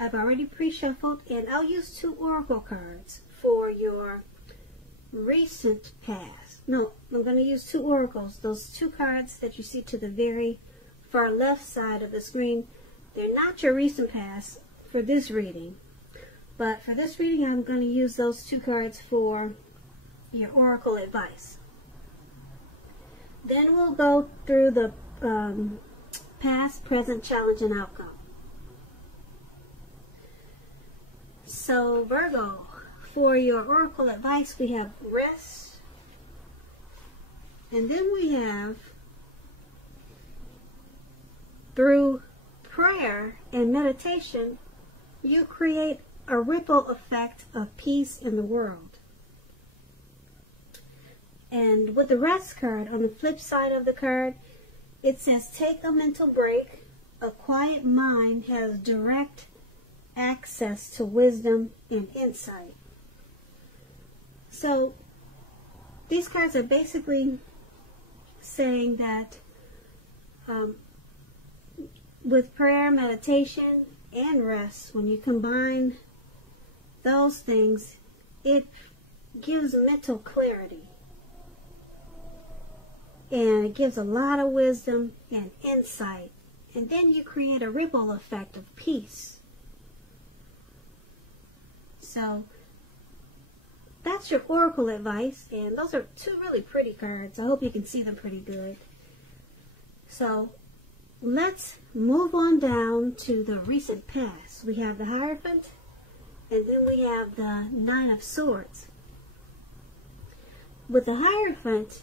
I've already pre-shuffled, and I'll use 2 oracle cards for your recent past. No, I'm going to use 2 oracles. Those 2 cards that you see to the very far left side of the screen, they're not your recent past for this reading. But for this reading, I'm going to use those 2 cards for your oracle advice. Then we'll go through the past, present, challenge, and outcome. So Virgo, for your oracle advice, we have rest, and then we have through prayer and meditation, you create a ripple effect of peace in the world. And with the rest card, on the flip side of the card, it says, take a mental break. A quiet mind has direct access to wisdom and insight. So these cards are basically saying that with prayer, meditation, and rest, when you combine those things, it gives mental clarity. And it gives a lot of wisdom and insight. And then you create a ripple effect of peace. So that's your oracle advice. And those are 2 really pretty cards. I hope you can see them pretty good. So let's move on down to the recent past. We have the Hierophant, and then we have the 9 of Swords. With the Hierophant,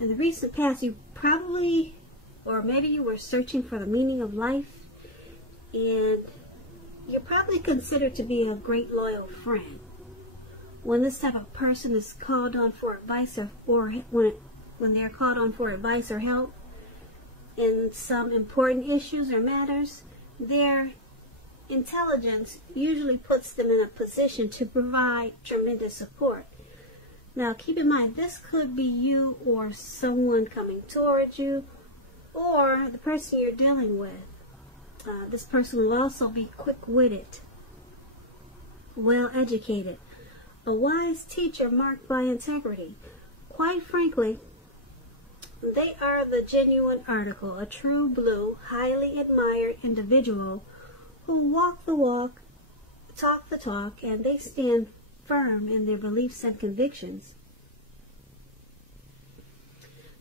in the recent past, you probably, or maybe you were searching for the meaning of life, and you're probably considered to be a great loyal friend. When this type of person is called on for advice, or when they're called on for advice or help in some important issues or matters, their intelligence usually puts them in a position to provide tremendous support. Now, keep in mind, this could be you or someone coming towards you, or the person you're dealing with. This person will also be quick-witted, well-educated, a wise teacher marked by integrity. Quite frankly, they are the genuine article, a true blue, highly admired individual who walk the walk, talk the talk, and they stand firm in their beliefs and convictions.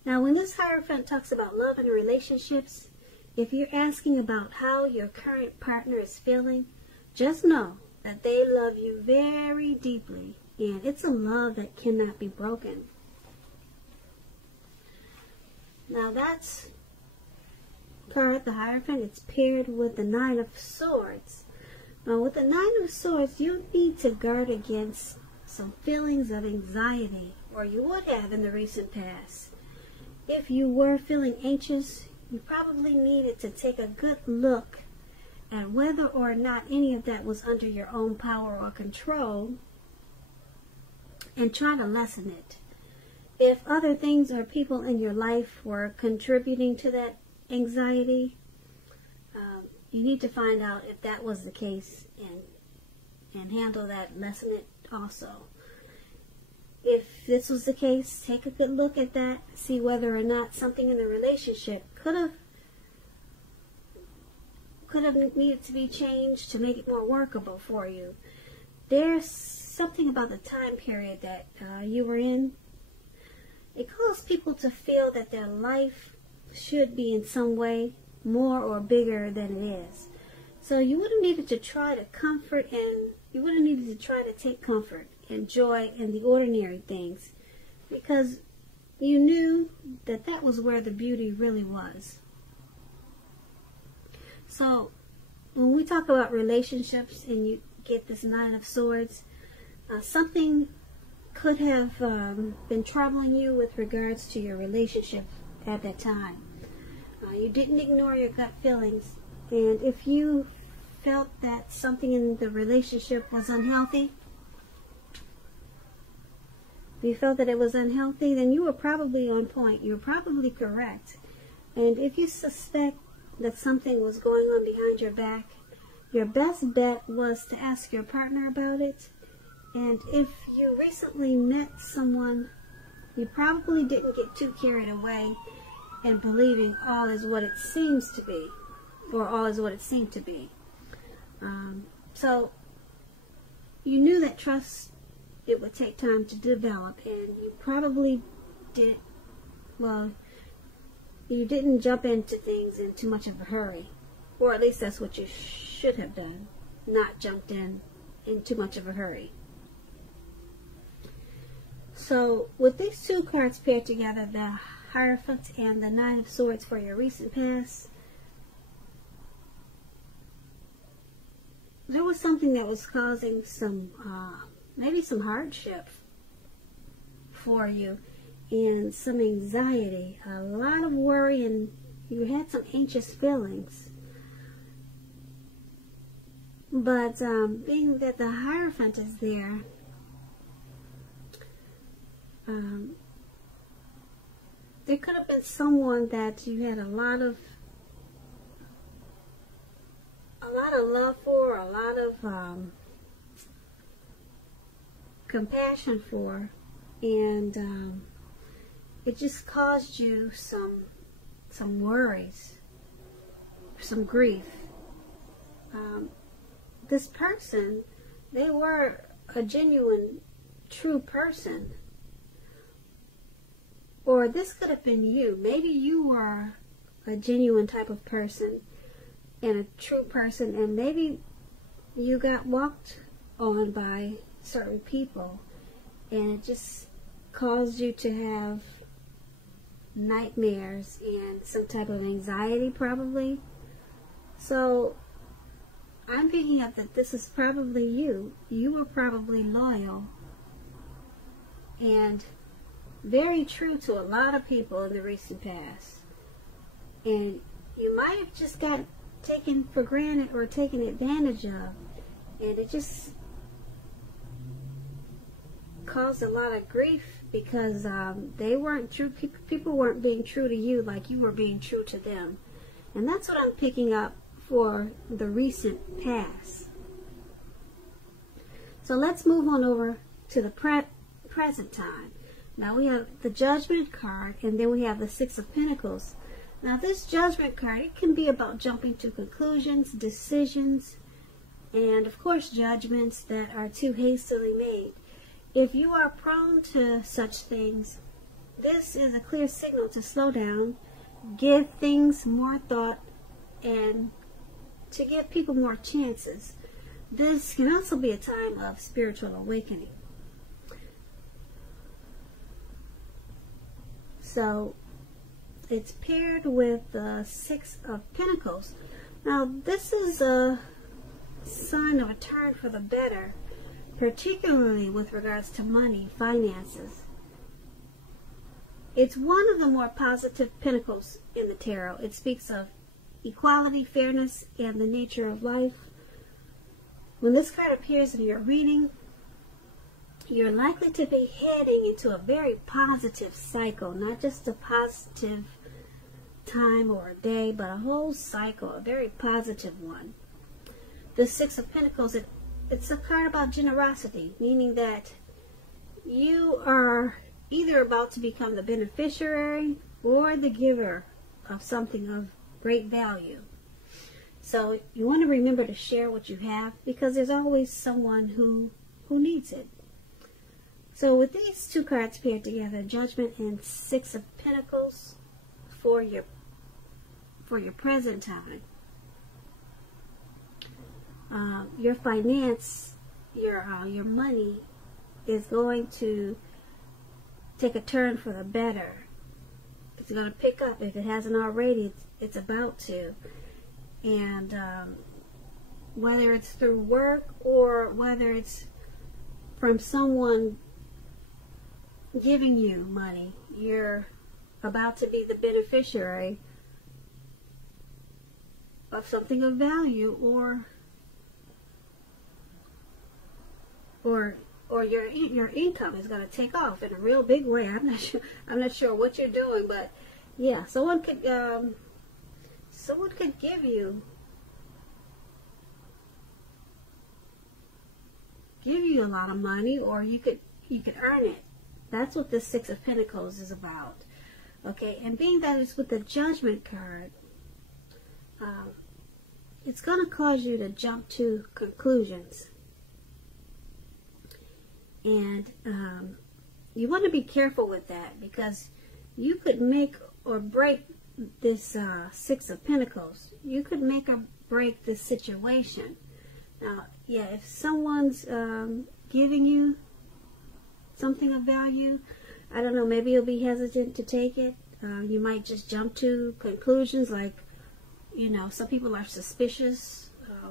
Now, when this Hierophant talks about love and relationships, if you're asking about how your current partner is feeling, just know that they love you very deeply, and it's a love that cannot be broken. Now, that's card, the Hierophant. It's paired with the 9 of Swords. Now, with the 9 of Swords, you need to guard against some feelings of anxiety, or you would have in the recent past. If you were feeling anxious, you probably needed to take a good look at whether or not any of that was under your own power or control, and try to lessen it. If other things or people in your life were contributing to that anxiety, you need to find out if that was the case and handle that, lessen it also. If this was the case, take a good look at that, see whether or not something in the relationship could have needed to be changed to make it more workable for you. There's something about the time period that you were in. It caused people to feel that their life should be in some way more or bigger than it is. So you would have needed to try to comfort, and you would have needed to try to take comfort and joy in the ordinary things, because you knew that that was where the beauty really was. So when we talk about relationships and you get this 9 of Swords, something could have been troubling you with regards to your relationship at that time. You didn't ignore your gut feelings, and if you felt that something in the relationship was unhealthy, if you felt that it was unhealthy, then you were probably on point. You were probably correct. And if you suspect that something was going on behind your back, your best bet was to ask your partner about it. And if you recently met someone, you probably didn't get too carried away in believing all is what it seems to be, or all is what it seemed to be. So you knew that trust, it would take time to develop, and you probably did, well, you didn't jump into things in too much of a hurry. Or at least that's what you should have done, not jumped in too much of a hurry. So with these two cards paired together, the Hierophant and the Nine of Swords for your recent past, there was something that was causing some, maybe some hardship for you and some anxiety, a lot of worry, and you had some anxious feelings. But being that the Hierophant is there, there could have been someone that you had a lot of love for, a lot of compassion for, and it just caused you some worries, some grief. This person, they were a genuine, true person. Or this could have been you. Maybe you were a genuine type of person and a true person, and maybe you got walked on by certain people, and it just caused you to have nightmares and some type of anxiety, probably. So I'm picking up that this is probably you. You were probably loyal and very true to a lot of people in the recent past. And you might have just got taken for granted or taken advantage of. And it just caused a lot of grief because they weren't true. People weren't being true to you like you were being true to them. And that's what I'm picking up for the recent past. So let's move on over to the present time. Now we have the Judgment card, and then we have the Six of Pentacles. Now this Judgment card, it can be about jumping to conclusions, decisions, and of course judgments that are too hastily made. If you are prone to such things, this is a clear signal to slow down, give things more thought, and to give people more chances. This can also be a time of spiritual awakening. So it's paired with the Six of Pentacles. Now this is a sign of a turn for the better, particularly with regards to money, finances. It's one of the more positive pentacles in the tarot. It speaks of equality, fairness, and the nature of life. When this card appears in your reading, you're likely to be heading into a very positive cycle, not just a positive time or a day, but a whole cycle, a very positive one. The Six of Pentacles, it's a card about generosity, meaning that you are either about to become the beneficiary or the giver of something of great value. So you want to remember to share what you have, because there's always someone who needs it. So with these two cards paired together, Judgment and Six of Pentacles for your present time, your finance, your money is going to take a turn for the better. It's going to pick up. If it hasn't already, it's about to. And whether it's through work or whether it's from someone giving you money, you're about to be the beneficiary of something of value, or your income is going to take off in a real big way. I'm not sure what you're doing, but yeah, someone could give you you a lot of money, or you could earn it. That's what the Six of Pentacles is about. Okay, and being that it's with the Judgment card, it's going to cause you to jump to conclusions. And you want to be careful with that, because you could make or break this Six of Pentacles. You could make or break this situation. Now, yeah, if someone's giving you something of value, I don't know, maybe you'll be hesitant to take it. You might just jump to conclusions like, you know, some people are suspicious.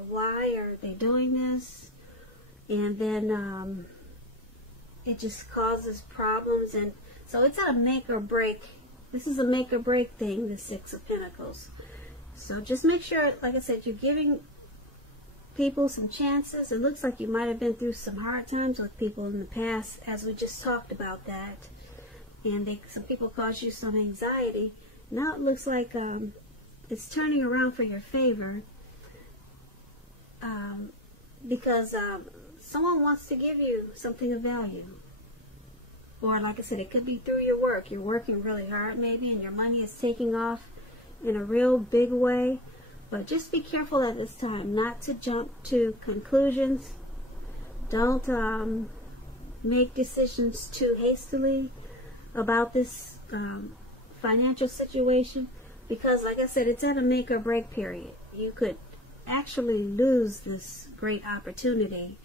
Why are they doing this? And then it just causes problems. And so it's a make or break. This is a make or break thing, the Six of Pentacles. So just make sure, like I said, you're giving people some chances. It looks like you might have been through some hard times with people in the past, as we just talked about that. And some people caused you some anxiety. Now it looks like it's turning around for your favor, because someone wants to give you something of value. Or like I said, it could be through your work. You're working really hard maybe, and your money is taking off in a real big way. But just be careful at this time not to jump to conclusions. Don't make decisions too hastily about this financial situation, because like I said, it's at a make or break period. You could actually lose this great opportunity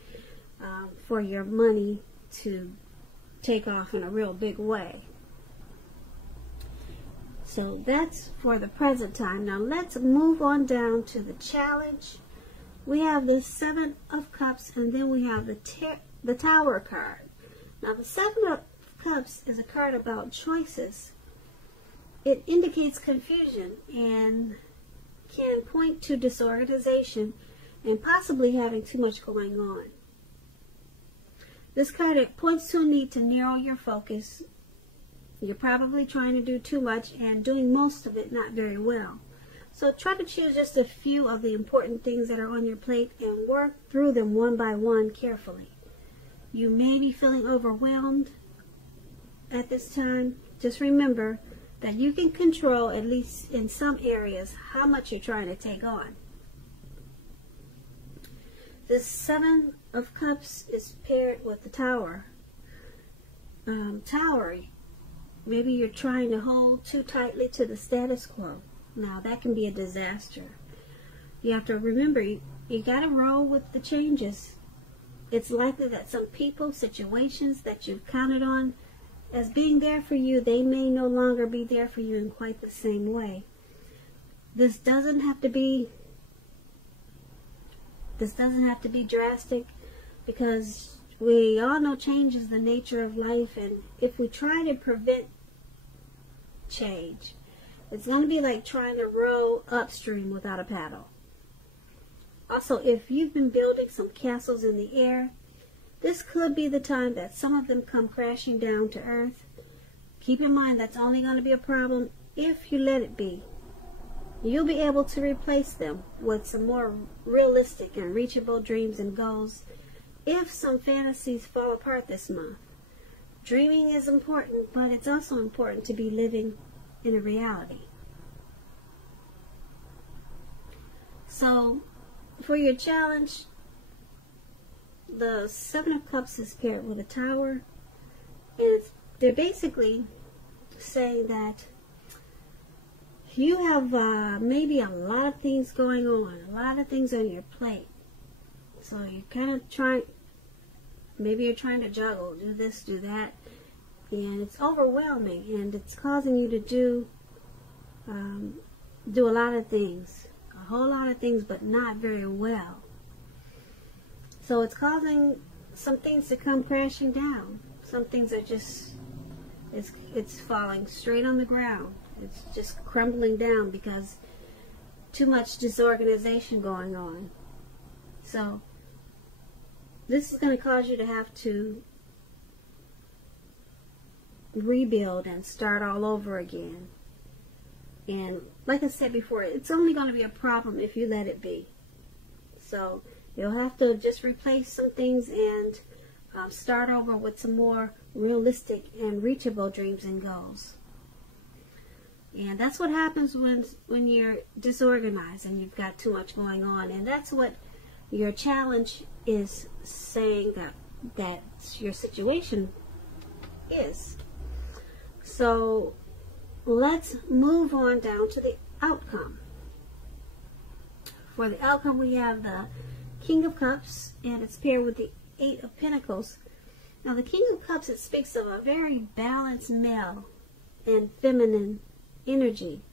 for your money to take off in a real big way. So that's for the present time. Now let's move on down to the challenge. We have the Seven of Cups, and then we have the Tower card. Now the Seven of Cups is a card about choices. It indicates confusion and can point to disorganization and possibly having too much going on. This card, it points to a need to narrow your focus. You're probably trying to do too much and doing most of it not very well. So try to choose just a few of the important things that are on your plate and work through them one by one carefully. You may be feeling overwhelmed at this time. Just remember that you can control, at least in some areas, how much you're trying to take on. The Seven of Cups is paired with the Tower. Tower, maybe you're trying to hold too tightly to the status quo. Now that can be a disaster. You have to remember, you got to roll with the changes. It's likely that some people, situations that you've counted on as being there for you, they may no longer be there for you in quite the same way. This doesn't have to be drastic, because we all know change is the nature of life, and if we try to prevent change, it's going to be like trying to row upstream without a paddle. Also, if you've been building some castles in the air, this could be the time that some of them come crashing down to earth. Keep in mind that's only going to be a problem if you let it be. You'll be able to replace them with some more realistic and reachable dreams and goals if some fantasies fall apart this month. Dreaming is important, but it's also important to be living in a reality. So, for your challenge, the Seven of Cups is paired with a Tower, and they're basically saying that you have maybe a lot of things going on, a lot of things on your plate. So you're kind of maybe you're trying to juggle, do this, do that, and it's overwhelming, and it's causing you to do a lot of things, a whole lot of things, but not very well. So it's causing some things to come crashing down. Some things are just, it's falling straight on the ground. It's just crumbling down because too much disorganization going on. So this is going to cause you to have to rebuild and start all over again. And like I said before, it's only going to be a problem if you let it be. So you'll have to just replace some things and start over with some more realistic and reachable dreams and goals. And that's what happens when you're disorganized and you've got too much going on. And that's what your challenge is saying that your situation is. So let's move on down to the outcome. For the outcome, we have the King of Cups, and it's paired with the Eight of Pentacles. Now, the King of Cups, it speaks of a very balanced male and feminine energy.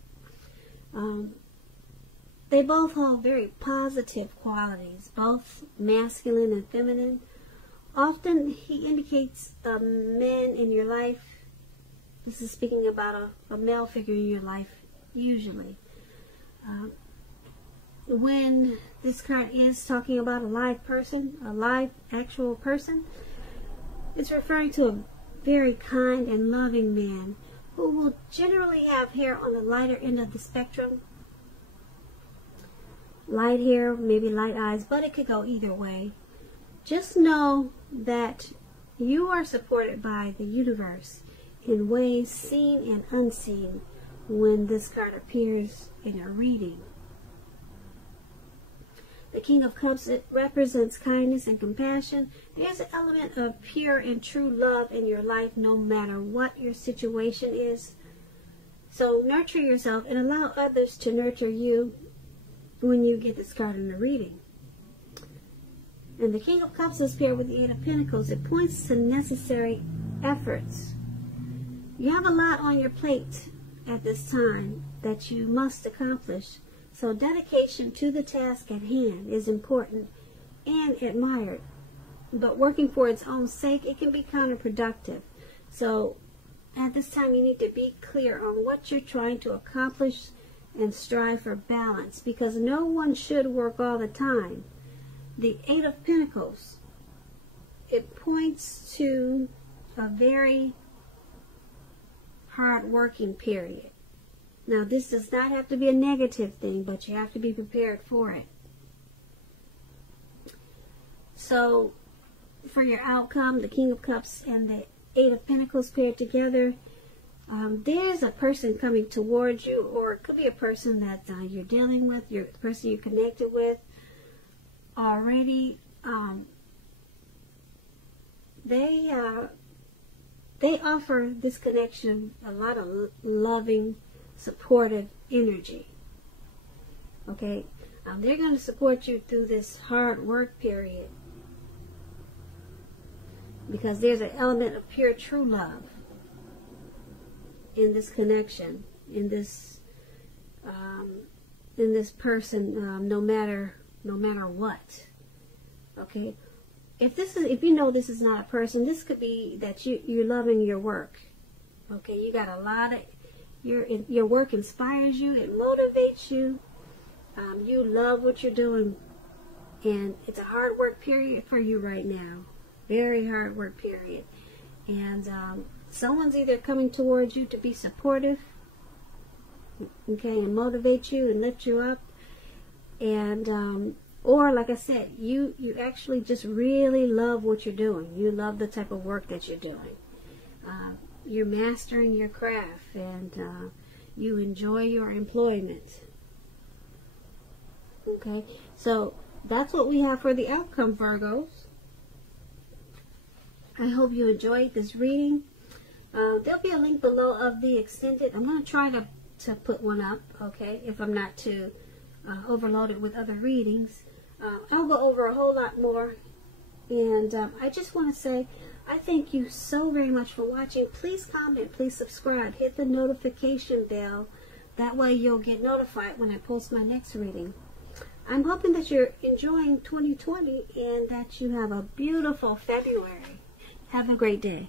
They both hold very positive qualities, both masculine and feminine. Often, he indicates men in your life. This is speaking about a male figure in your life, usually. When this card is talking about a live person, a live actual person, it's referring to a very kind and loving man who will generally have hair on the lighter end of the spectrum. Light hair, maybe light eyes, but it could go either way. Just know that you are supported by the universe in ways seen and unseen when this card appears in a reading. The King of Cups, it represents kindness and compassion. There's an element of pure and true love in your life no matter what your situation is. So nurture yourself and allow others to nurture you when you get this card in the reading. And the King of Cups is paired with the Eight of Pentacles. It points to necessary efforts. You have a lot on your plate at this time that you must accomplish. So dedication to the task at hand is important and admired. But working for its own sake, it can be counterproductive. So at this time, you need to be clear on what you're trying to accomplish and strive for balance, because no one should work all the time. The Eight of Pentacles, it points to a very hard working period. Now, this does not have to be a negative thing, but you have to be prepared for it. So, for your outcome, the King of Cups and the Eight of Pentacles paired together, there's a person coming towards you, or it could be a person that you're dealing with, the person you're connected with already. They offer this connection a lot of loving, supportive energy. Okay, they're going to support you through this hard work period because there's an element of pure true love in this connection, in this person, no matter what. Okay, if you know this is not a person, this could be that you're loving your work. Okay, you got a lot of your work inspires you, it motivates you. You love what you're doing, and it's a hard work period for you right now. Very hard work period. And someone's either coming towards you to be supportive, okay, and motivate you and lift you up, and or like I said, you actually just really love what you're doing. You love the type of work that you're doing. You're mastering your craft, and you enjoy your employment. Okay, so that's what we have for the outcome, Virgos. I hope you enjoyed this reading. There'll be a link below of the extended. I'm going to try to put one up, okay, if I'm not too overloaded with other readings. I'll go over a whole lot more. And I just want to say, I thank you so very much for watching. Please comment, please subscribe, hit the notification bell. That way you'll get notified when I post my next reading. I'm hoping that you're enjoying 2020 and that you have a beautiful February. Have a great day.